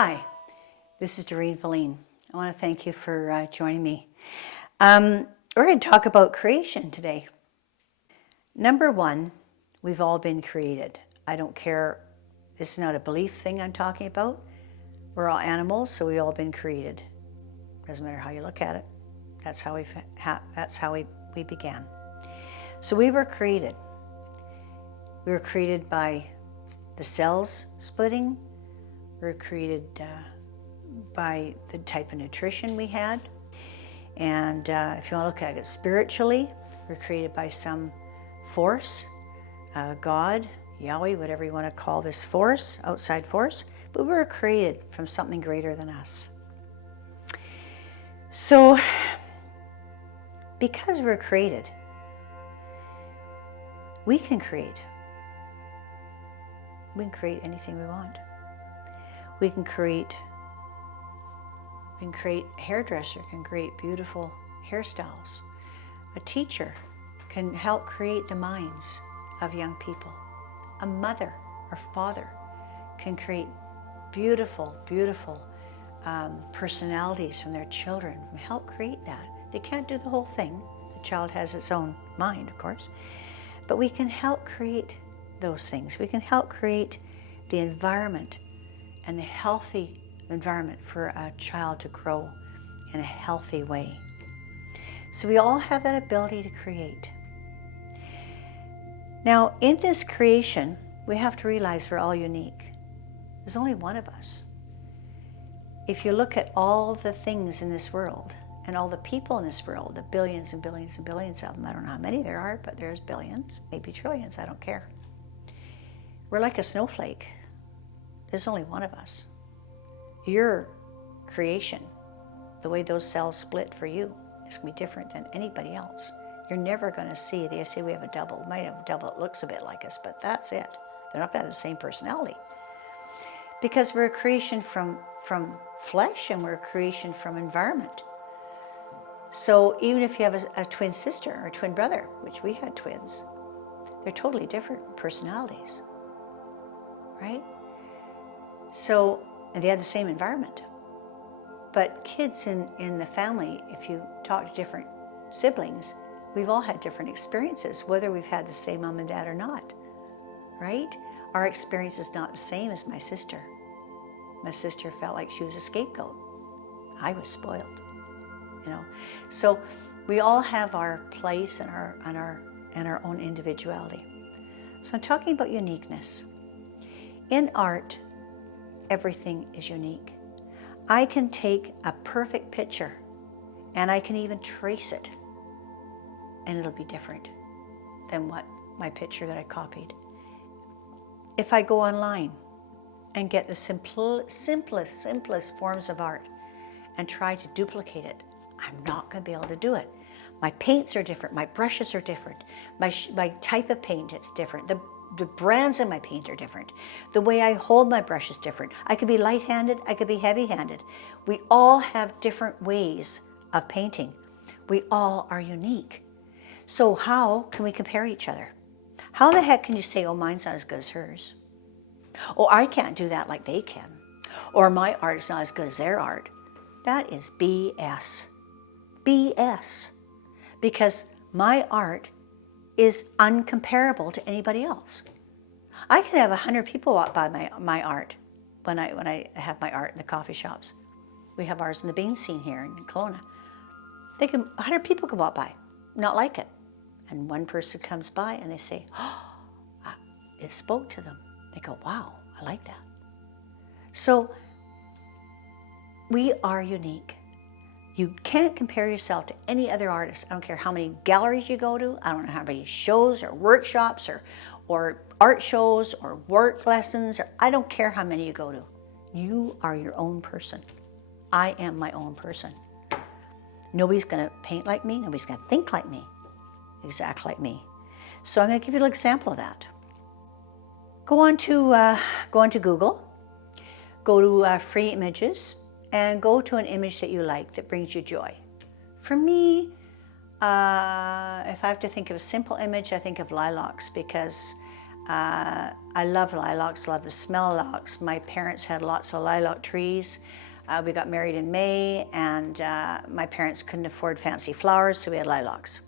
Hi, this is Doreen Velin. I want to thank you for joining me. We're going to talk about creation today. Number one, we've all been created. I don't care, this is not a belief thing I'm talking about. We're all animals, so we've all been created. Doesn't matter how you look at it. That's how we began. So we were created. We were created by the cells splitting. We were created by the type of nutrition we had. And if you want to look at it spiritually, we're created by some force, God, Yahweh, whatever you want to call this force, outside force. But we were created from something greater than us. So, because we're created, we can create. We can create anything we want. We can create a hairdresser can create beautiful hairstyles. A teacher can help create the minds of young people. A mother or father can create beautiful, beautiful personalities from their children, help create that. They can't do the whole thing. The child has its own mind, of course. But we can help create those things. We can help create the environment and the healthy environment for a child to grow in a healthy way. So we all have that ability to create. Now, in this creation, we have to realize we're all unique. There's only one of us. If you look at all the things in this world and all the people in this world, the billions and billions and billions of them, I don't know how many there are, but there's billions, maybe trillions, I don't care. We're like a snowflake. There's only one of us. Your creation, the way those cells split for you, is going to be different than anybody else. You're never going to see, they say we have a double. We might have a double that looks a bit like us, but that's it. They're not going to have the same personality. Because we're a creation from flesh and we're a creation from environment. So even if you have a twin sister or a twin brother, which we had twins, they're totally different personalities, right? So, and they had the same environment. But kids in the family, if you talk to different siblings, we've all had different experiences, whether we've had the same mom and dad or not, right? Our experience is not the same as my sister. My sister felt like she was a scapegoat. I was spoiled, you know. So we all have our place and our own individuality. So I'm talking about uniqueness. In art, everything is unique. I can take a perfect picture and I can even trace it and it'll be different than what my picture that I copied. If I go online and get the simplest forms of art and try to duplicate it, I'm not going to be able to do it. My paints are different, my brushes are different, my type of paint is different, the brands in my paint are different. The way I hold my brush is different. I could be light-handed, I could be heavy-handed. We all have different ways of painting. We all are unique. So how can we compare each other? How the heck can you say, oh, mine's not as good as hers? Oh, I can't do that like they can. Or my art is not as good as their art. That is BS. BS. Because my art is uncomparable to anybody else. I can have 100 people walk by my art when I have my art in the coffee shops. We have ours in the bean scene here in Kelowna. 100 people can walk by, not like it. And one person comes by and they say, oh, it spoke to them. They go, wow, I like that. So we are unique. You can't compare yourself to any other artist. I don't care how many galleries you go to. I don't know how many shows or workshops or art shows or work lessons. I don't care how many you go to. You are your own person. I am my own person. Nobody's going to paint like me. Nobody's going to think like me. Exactly like me. So I'm going to give you an example of that. Go on to Google. Go to free images. And go to an image that you like, that brings you joy. For me, if I have to think of a simple image, I think of lilacs because I love lilacs, love the smell of lilacs. My parents had lots of lilac trees. We got married in May, and my parents couldn't afford fancy flowers, so we had lilacs.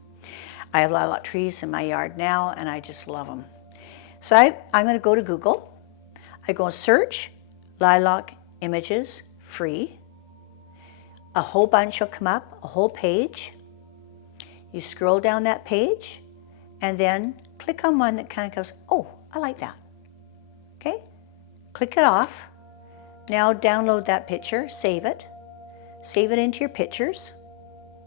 I have lilac trees in my yard now, and I just love them. So I'm going to go to Google. I go and search lilac images free. A whole bunch will come up, a whole page. You scroll down that page, and then click on one that kind of goes, oh, I like that. Okay? Click it off. Now download that picture, save it. Save it into your pictures,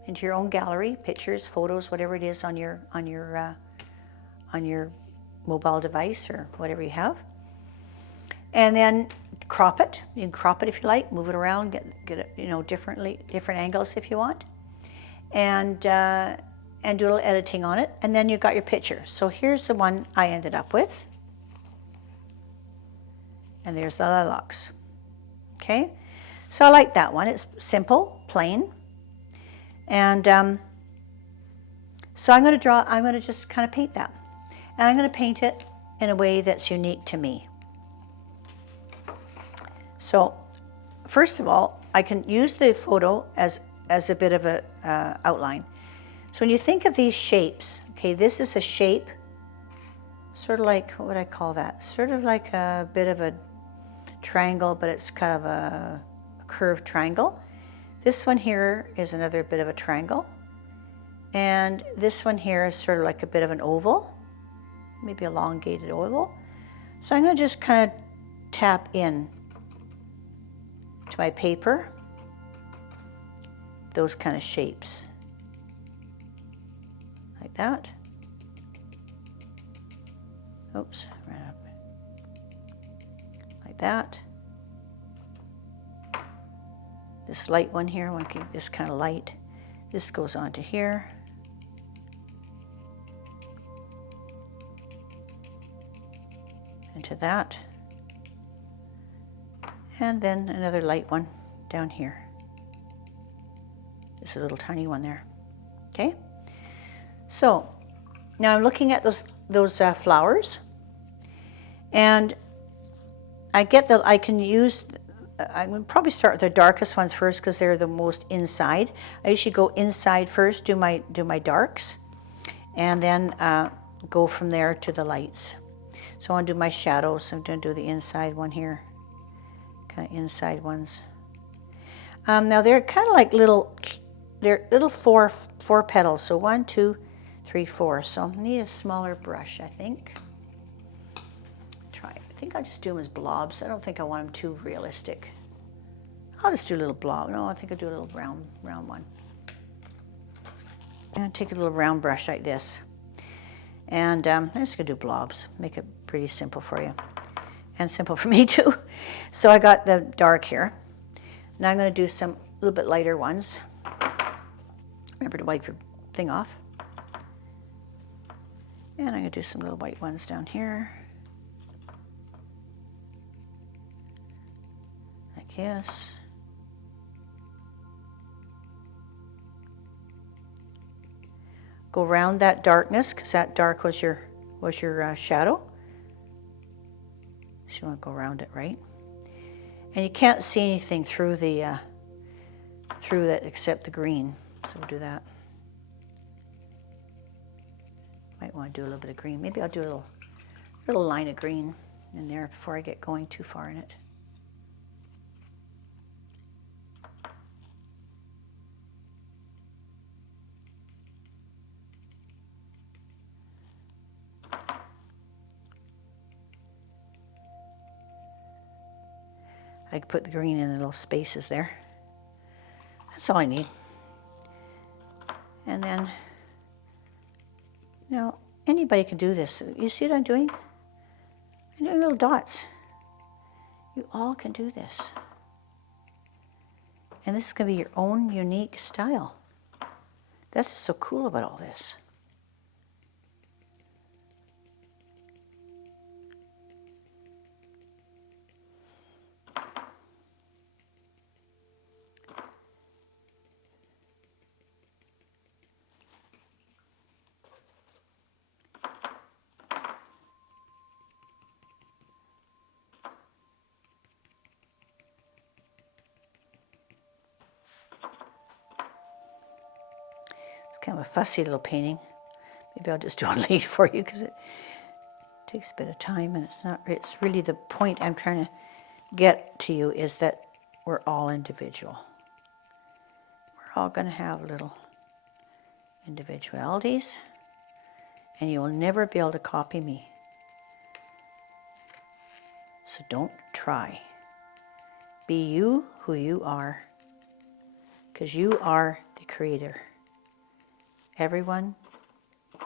into your own gallery, pictures, photos, whatever it is on your mobile device or whatever you have. And then crop it. You can crop it if you like, move it around, get it, you know, different angles if you want. And do a little editing on it, and then you've got your picture. So here's the one I ended up with. And there's the lilacs. Okay? So I like that one. It's simple, plain. And so I'm going to just kind of paint that. And I'm going to paint it in a way that's unique to me. So first of all, I can use the photo as a bit of a outline. So when you think of these shapes, okay, this is a shape, sort of like, what would I call that? Sort of like a bit of a triangle, but it's kind of a curved triangle. This one here is another bit of a triangle. And this one here is sort of like a bit of an oval, maybe elongated oval. So I'm going to just kind of tap in to my paper those kind of shapes. Like that. Oops, right up. Like that. This light one here, one can, this kind of light. This goes on to here. Into that. And then another light one down here. Just a little tiny one there. Okay? So now I'm looking at those flowers, and I can use. I would probably start with the darkest ones first because they're the most inside. I usually go inside first, do my darks, and then go from there to the lights. So I want to do my shadows. I'm going to do the inside one here, kind of inside ones. Now they're kind of like they're little four petals. So 1, 2, 3, 4. So I need a smaller brush, I think. I think I'll just do them as blobs. I don't think I want them too realistic. I'll just do a little blob. No, I think I'll do a little round one. And take a little round brush like this. And I'm just going to do blobs. Make it pretty simple for you. And simple for me too. So I got the dark here. Now I'm going to do some a little bit lighter ones. Remember to wipe your thing off. And I'm going to do some little white ones down here. Like this. Go around that darkness, because that dark was your shadow. So you want to go around it, right? And you can't see anything through that except the green. So we'll do that. Might want to do a little bit of green. Maybe I'll do a little line of green in there before I get going too far in it. I can put the green in the little spaces there. That's all I need. And then, you know, anybody can do this. You see what I'm doing? I'm doing little dots. You all can do this. And this is going to be your own unique style. That's so cool about all this. kind of a fussy little painting. Maybe I'll just do a leaf for you because it takes a bit of time, and it's really the point I'm trying to get to you is that we're all individual. We're all going to have little individualities, and you'll never be able to copy me. So don't try. Be you who you are, because you are the creator. Everyone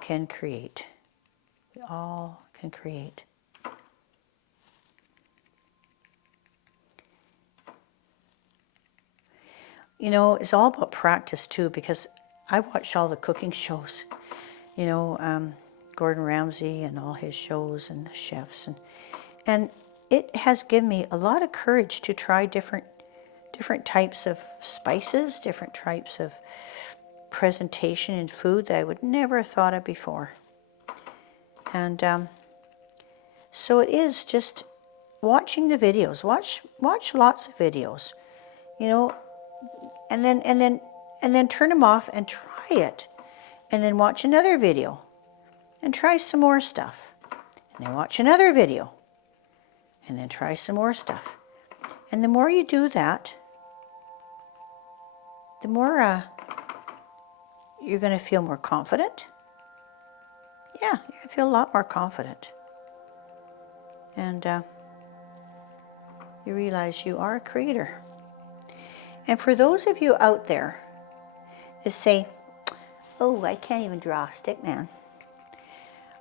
can create. We all can create. You know, it's all about practice too, because I watch all the cooking shows, you know, Gordon Ramsay and all his shows and the chefs, and it has given me a lot of courage to try different types of spices, different types of presentation in food that I would never have thought of before. And so it is just watching the videos. Watch lots of videos, you know, and then turn them off and try it, and then watch another video, and try some more stuff, and then watch another video, and then try some more stuff. And the more you do that, the more you're going to feel more confident. Yeah, you're going to feel a lot more confident. And you realize you are a creator. And for those of you out there that say, oh, I can't even draw a stick man.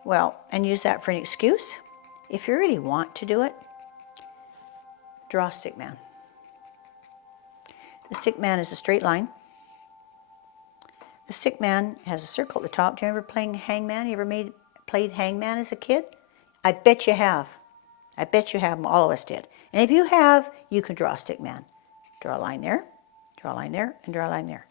Well, and use that for an excuse. If you really want to do it, draw a stick man. The stick man is a straight line. The stick man has a circle at the top. Do you remember playing hangman? You ever played hangman as a kid? I bet you have. I bet you have. All of us did. And if you have, you can draw a stick man. Draw a line there, draw a line there, and draw a line there.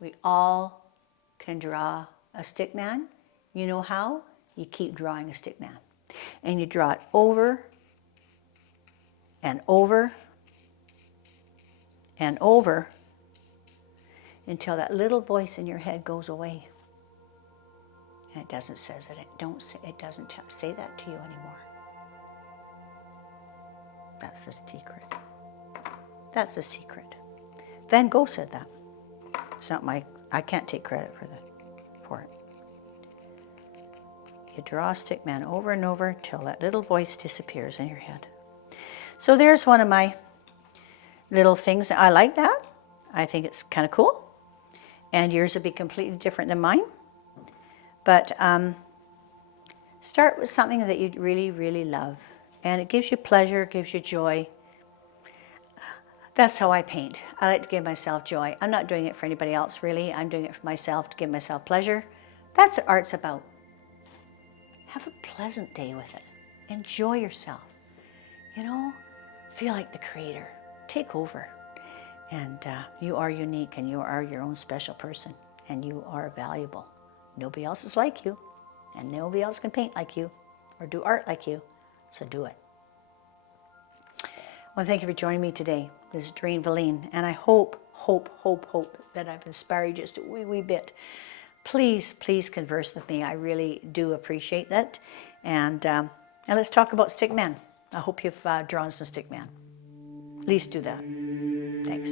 We all can draw a stick man. You know how? You keep drawing a stick man. And you draw it over and over and over until that little voice in your head goes away. And it doesn't say that. It doesn't say that to you anymore. That's the secret. That's the secret. Van Gogh said that. It's not I can't take credit for it. You draw a stick man over and over till that little voice disappears in your head. So there's one of my little things. I like that. I think it's kind of cool. And yours will be completely different than mine. But start with something that you really, really love. And it gives you pleasure, it gives you joy. That's how I paint. I like to give myself joy. I'm not doing it for anybody else, really. I'm doing it for myself, to give myself pleasure. That's what art's about. Have a pleasant day with it. Enjoy yourself. You know, feel like the creator. Take over. And you are unique, and you are your own special person, and you are valuable. Nobody else is like you, and nobody else can paint like you or do art like you, so do it. Well, thank you for joining me today. This is Doreen Velin, and I hope that I've inspired you just a wee bit. Please converse with me. I really do appreciate that. And let's talk about stick man. I hope you've drawn some stick man. At least do that. Thanks.